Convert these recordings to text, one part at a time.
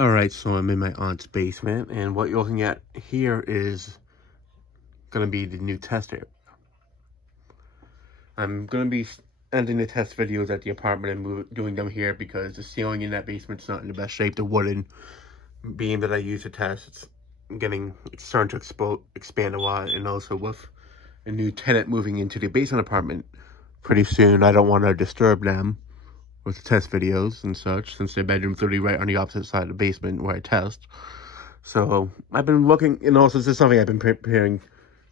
Alright, so I'm in my aunt's basement, and what you're looking at here is going to be the new test area. I'm going to be ending the test videos at the apartment and doing them here because the ceiling in that basement's not in the best shape. The wooden beam that I use to test, it's starting to expand a lot, and also with a new tenant moving into the basement apartment pretty soon, I don't want to disturb them with the test videos and such, since their bedroom's literally right on the opposite side of the basement where I test. So I've been looking, and also this is something I've been preparing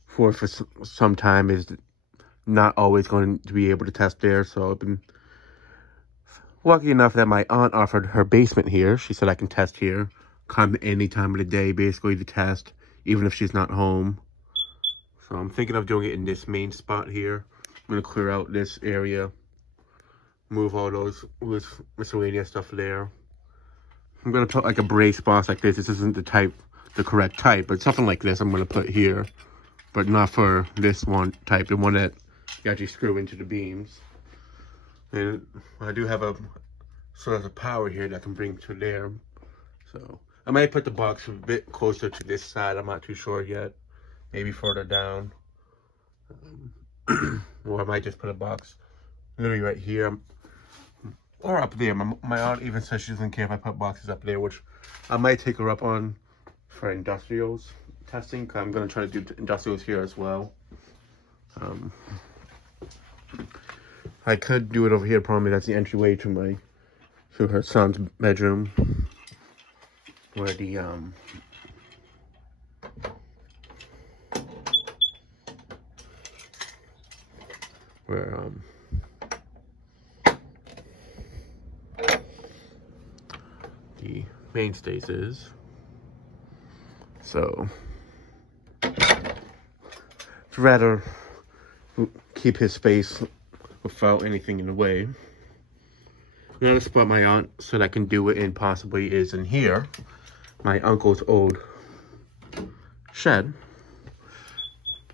for some time, is not always going to be able to test there. So I've been lucky enough that my aunt offered her basement here. She said I can test here, come any time of the day basically to test, even if she's not home. So I'm thinking of doing it in this main spot here. I'm going to clear out this area, move all those miscellaneous stuff there. I'm going to put like a brace box like this. This isn't the correct type, but something like this I'm going to put here. But not for this one type, the one that you actually screw into the beams. And I do have a sort of a power here that I can bring to there. So I might put the box a bit closer to this side. I'm not too sure yet. Maybe further down. Or I might just put a box literally right here. Or up there. My aunt even says she doesn't care if I put boxes up there, which I might take her up on for industrials testing, because I'm going to try to do industrials here as well. I could do it over here. Probably that's the entryway to her son's bedroom, where the the mainstays is. So to rather keep his space without anything in the way. Another spot my aunt said I can do it in possibly is in here, my uncle's old shed,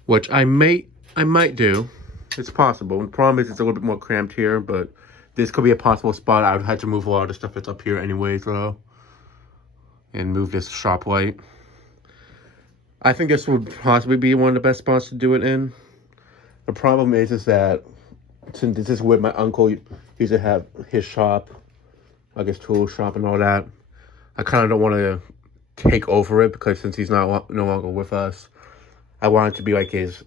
which I might do. It's possible. The problem is it's a little bit more cramped here, but this could be a possible spot. I would have to move a lot of the stuff that's up here anyways, though, and move this shop light. I think this would possibly be one of the best spots to do it in. The problem is that since this is where my uncle used to have his shop, like his tool shop and all that, I kind of don't want to take over it, because since he's no longer with us, I want it to be like his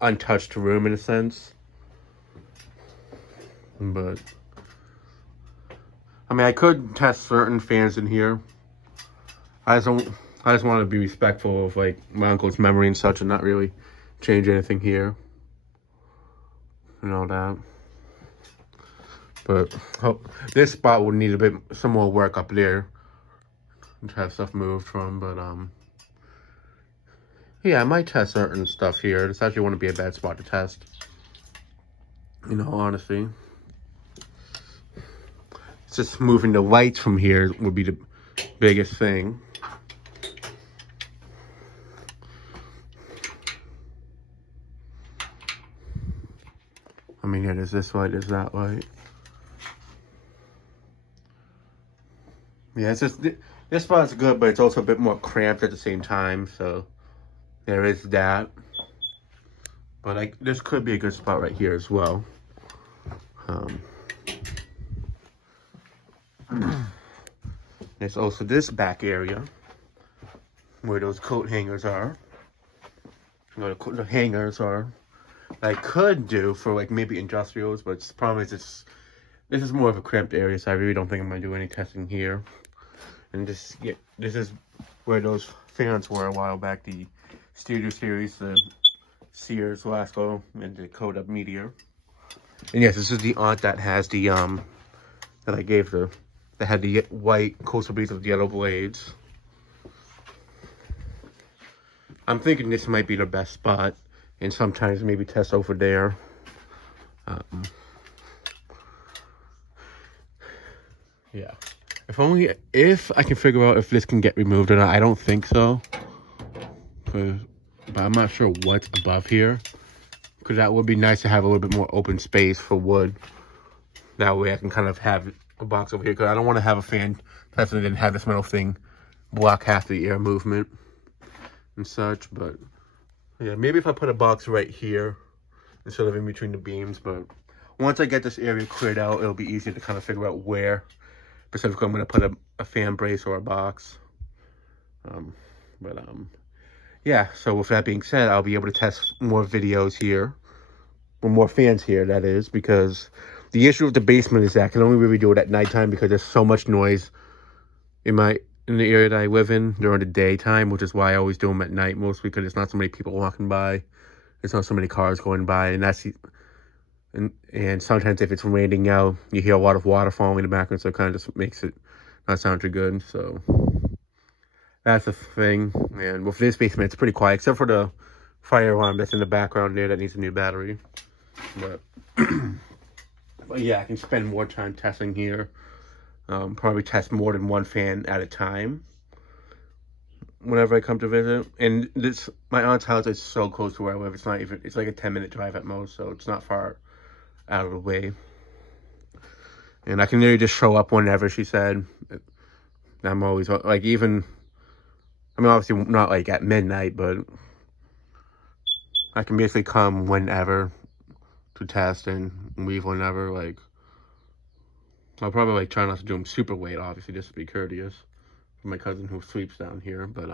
untouched room in a sense. But I mean, I could test certain fans in here. I just want to be respectful of like my uncle's memory and such, and not really change anything here and all that. But this spot would need some more work up there to have stuff moved from. But yeah, I might test certain stuff here. This actually wouldn't be a bad spot to test, you know, honestly. It's just moving the lights from here would be the biggest thing. I mean, yeah, there's this light, there's that light. Yeah, it's just, this spot's good, but it's also a bit more cramped at the same time, so there is that. But this could be a good spot right here as well. There's also this back area where those coat hangers are. The hangers are. I could do for like maybe industrials, but the problem is this is more of a cramped area, so I really don't think I'm gonna do any testing here. And this is where those fans were a while back, the Studio Series, the Sears, Lasco, and the Kodak Meteor. And yes, this is the aunt that has the that I gave her, that had the white coastal beads with yellow blades. I'm thinking this might be the best spot, and sometimes maybe test over there. Yeah. If I can figure out if this can get removed or not. I don't think so. But I'm not sure what's above here. Because that would be nice to have a little bit more open space for wood. That way I can kind of have a box over here because I don't want to have a fan test and then have this metal thing block half the air movement and such. But yeah, maybe if I put a box right here instead of in between the beams. But once I get this area cleared out, it'll be easier to kind of figure out where specifically I'm going to put a fan brace or a box. Yeah, so with that being said, I'll be able to test more videos here, or more fans here, that is, because the issue with the basement is that I can only really do it at nighttime because there's so much noise in the area that I live in during the daytime, which is why I always do them at night mostly, because there's not so many people walking by, there's not so many cars going by, and sometimes if it's raining out, you hear a lot of water falling in the background, so it kind of just makes it not sound too good. So that's the thing. And with this basement, it's pretty quiet, except for the fire alarm that's in the background there that needs a new battery. But, but yeah, I can spend more time testing here. Probably test more than one fan at a time whenever I come to visit. And my aunt's house is so close to where I live. It's not even, it's like a 10-minute drive at most, so it's not far out of the way. And I can literally just show up whenever, she said. I'm always, like, even, I mean, obviously not like at midnight, but I can basically come whenever to test and leave whenever. Like, I'll probably like try not to do them super late, obviously, just to be courteous for my cousin who sleeps down here, but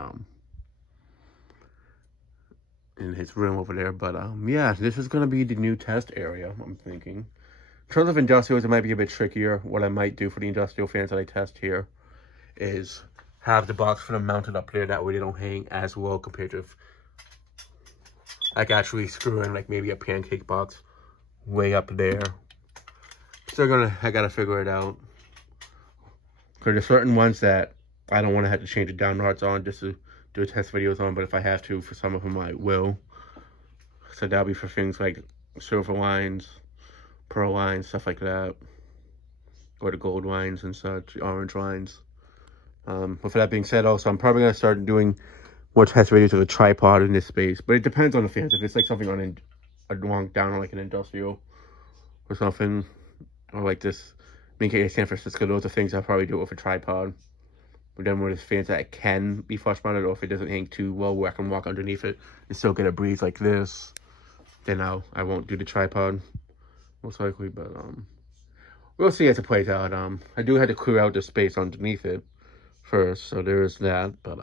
in his room over there. But yeah, this is gonna be the new test area, I'm thinking. In terms of industrials, it might be a bit trickier. What I might do for the industrial fans that I test here is have the box for them mounted up there. That way they don't hang as low compared to if I could actually screw in like maybe a pancake box way up there. Still I gotta figure it out. Because there's certain ones that I don't want to have to change the down rods on just to do test videos on, but if I have to, for some of them I will. So that'll be for things like silver lines, pearl lines, stuff like that. Or the gold lines and such, the orange lines. With that being said, also, I'm probably going to start doing more test videos with a tripod in this space. But it depends on the fans. If it's like something on a long down on like an industrial or something, or like this Minka San Francisco, those are things I'll probably do it with a tripod. But then when there's fans that can be flush mounted, or if it doesn't hang too well where I can walk underneath it and still get a breeze like this, then I won't do the tripod, most likely. But we'll see as it plays out. I do have to clear out the space underneath it first, so there is that. But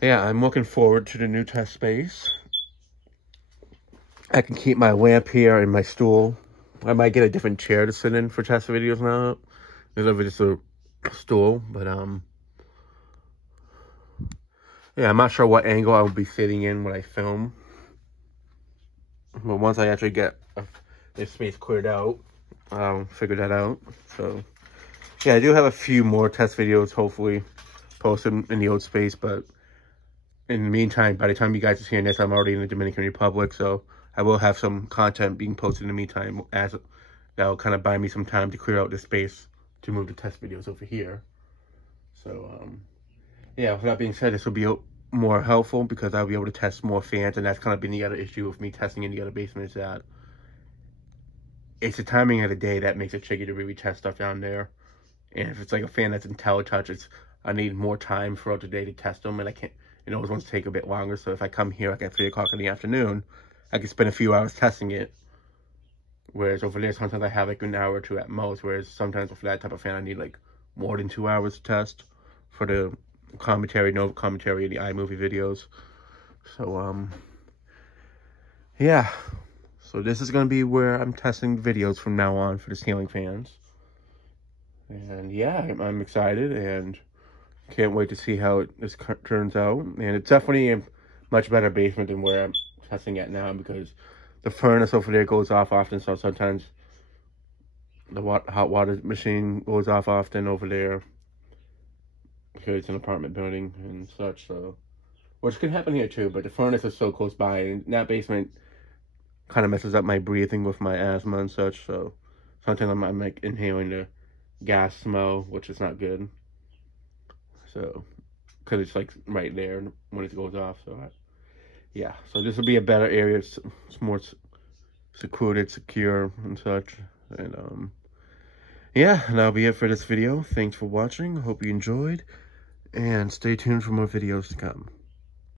yeah, I'm looking forward to the new test space. I can keep my lamp here and my stool. I might get a different chair to sit in for test videos now, instead of just a stool. But yeah, I'm not sure what angle I will be sitting in when I film. But once I actually get this space cleared out, I'll figure that out. So yeah, I do have a few more test videos hopefully posted in the old space, but in the meantime, by the time you guys are seeing this, I'm already in the Dominican Republic, so I will have some content being posted in the meantime, as that'll kind of buy me some time to clear out the space to move the test videos over here. So yeah, with that being said, this will be more helpful because I'll be able to test more fans, and that's kind of been the other issue with me testing in the other basement, is that it's the timing of the day that makes it tricky to really test stuff down there. And if it's like a fan that's IntelliTouch, I need more time throughout the day to test them, and I can't, it always wants to take a bit longer. So if I come here like at 3 o'clock in the afternoon, I can spend a few hours testing it. Whereas over there, sometimes I have like an hour or two at most. Whereas sometimes with that type of fan, I need like more than 2 hours to test for the commentary, no commentary, and the iMovie videos. So, yeah. So this is going to be where I'm testing videos from now on for the ceiling fans. And yeah, I'm excited and can't wait to see how this turns out. And it's definitely a much better basement than where I'm testing at now, because the furnace over there goes off often, so sometimes the hot water machine goes off often over there because it's an apartment building and such. So, which can happen here too, but the furnace is so close by, and that basement kind of messes up my breathing with my asthma and such. So sometimes I'm like inhaling the gas smell, which is not good. So, because it's like right there when it goes off. So yeah, so this will be a better area. It's more secluded, secure, and such. And yeah, that'll be it for this video. Thanks for watching. Hope you enjoyed. And stay tuned for more videos to come.